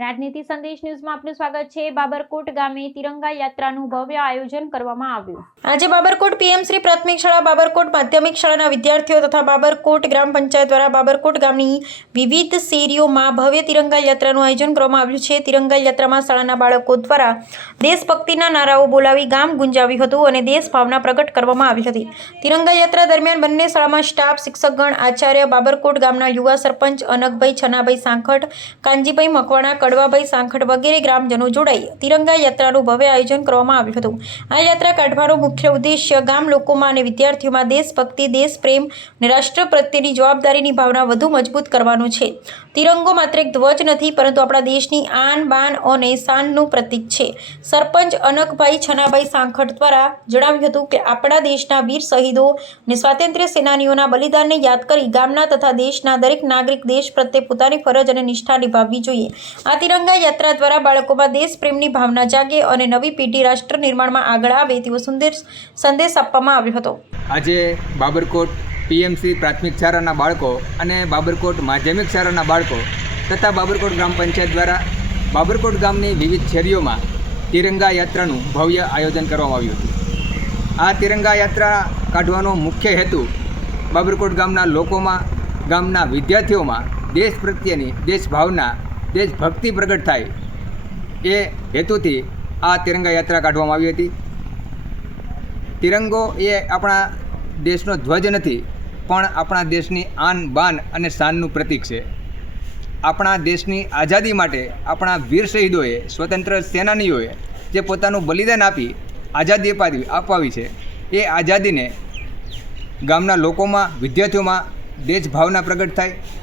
રાજનીતિ સંદેશ ન્યૂઝમાં આપનું સ્વાગત છે। બાબરકોટ ગામે તિરંગા યાત્રાનું ભવ્ય આયોજન કરવામાં આવ્યું। આજે બાબરકોટ પીએમશ્રી પ્રાથમિક શાળા, બાબરકોટ માધ્યમિક શાળાના વિદ્યાર્થીઓ તથા બાબરકોટ ગ્રામ પંચાયત દ્વારા બાબરકોટ ગામની વિવિધ શેરીઓમાં ભવ્ય તિરંગા યાત્રાનું આયોજન કરવામાં આવ્યું છે। તિરંગા યાત્રામાં શાળાના બાળકો દ્વારા દેશભક્તિના નારાઓ બોલાવી ગામ ગુંજાવ્યું હતું અને દેશ ભાવના પ્રગટ કરવામાં આવી હતી। તિરંગા યાત્રા દરમિયાન બંને શાળામાં સ્ટાફ, શિક્ષકગણ, આચાર્ય, બાબરકોટ ગામના યુવા સરપંચ અનકભાઈ છનાભાઈ સાંખટ, કાનજીભાઈ મકવાણા, કડવાભાઈ સાંખટ વગેરે ગ્રામજનો જોડાઈ તિરંગા યાત્રાનું ભવ્ય આયોજન કરવામાં આવ્યું હતું। આ યાત્રા કાઢવાનો મુખ્ય ઉદ્દેશ્ય ગામ લોકોમાં અને વિદ્યાર્થીઓમાં દેશભક્તિ, દેશ પ્રેમ અને રાષ્ટ્ર પ્રત્યેની જવાબદારીની ભાવના વધુ મજબૂત કરવાનો છે। તિરંગો માત્ર એક ધ્વજ નથી, પરંતુ આપણા દેશની આન, બાન અને શાનનું પ્રતીક છે। સરપંચ અનકભાઈ છનાભાઈ સાંખટ દ્વારા જણાવ્યું હતું કે આપણા દેશના વીર શહીદો અને સ્વાતંત્ર્ય સેનાનીઓના બલિદાનને યાદ કરી ગામના તથા દેશના દરેક નાગરિક દેશ પ્રત્યે પોતાની ફરજ અને નિષ્ઠા નિભાવવી જોઈએ। આ તિરંગા યાત્રા દ્વારા બાળકોમાં દેશ પ્રેમની ભાવના જાગે અને નવી પેઢી રાષ્ટ્ર નિર્માણમાં આગળ આવે તેવો સુંદર સંદેશ આપવામાં આવ્યો હતો। આજે બાબરકોટ પીએમસી પ્રાથમિક શાળાના બાળકો અને બાબરકોટ માધ્યમિક શાળાના બાળકો તથા બાબરકોટ ગ્રામ પંચાયત દ્વારા બાબરકોટ ગામની વિવિધ શેરીઓમાં તિરંગા યાત્રાનું ભવ્ય આયોજન કરવામાં આવ્યું હતું। આ તિરંગા યાત્રા કાઢવાનો મુખ્ય હેતુ બાબરકોટ ગામના લોકોમાં, ગામના વિદ્યાર્થીઓમાં દેશ પ્રત્યેની દેશભાવના, દેશભક્તિ પ્રગટ થાય એ હેતુથી આ તિરંગા યાત્રા કાઢવામાં આવી હતી। તિરંગો એ આપણા દેશનો ધ્વજ નથી, પણ આપણા દેશની આન, બાન અને શાનનું પ્રતીક છે। આપણા દેશની આઝાદી માટે આપણા વીર શહીદોએ, સ્વતંત્ર સેનાનીઓએ જે પોતાનું બલિદાન આપી આઝાદી અપાવી છે, એ આઝાદીને ગામના લોકોમાં, વિદ્યાર્થીઓમાં દેશભાવના પ્રગટ થાય